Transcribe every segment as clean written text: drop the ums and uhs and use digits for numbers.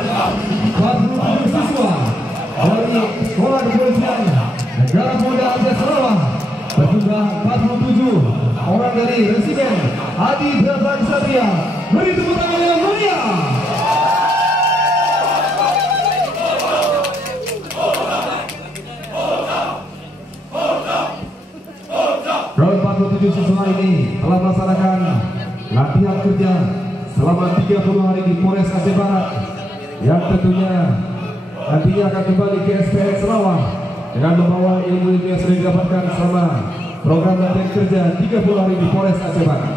47 siswa dari Sekolah Kepolisian Negara Muda Aceh Sarawak dan juga 47 orang dari Residen Adi Dharma Satria. Beri tepuk tangan yang meriah. Round 47 siswa ini telah melaksanakan latihan kerja selama 30 hari di Polres Aceh Barat, yang tentunya nantinya akan kembali ke SPN Sarawak dengan membawa ilmu yang sudah didapatkan selama program latihan kerja 30 hari di Polres Aceh Barat.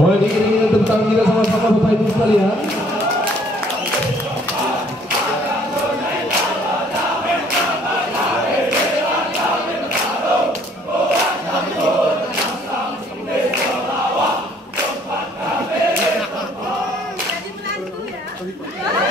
Boleh diiringi tepuk tangan kita sama-sama Bapak Ibu sekalian. Jadi menantu ya.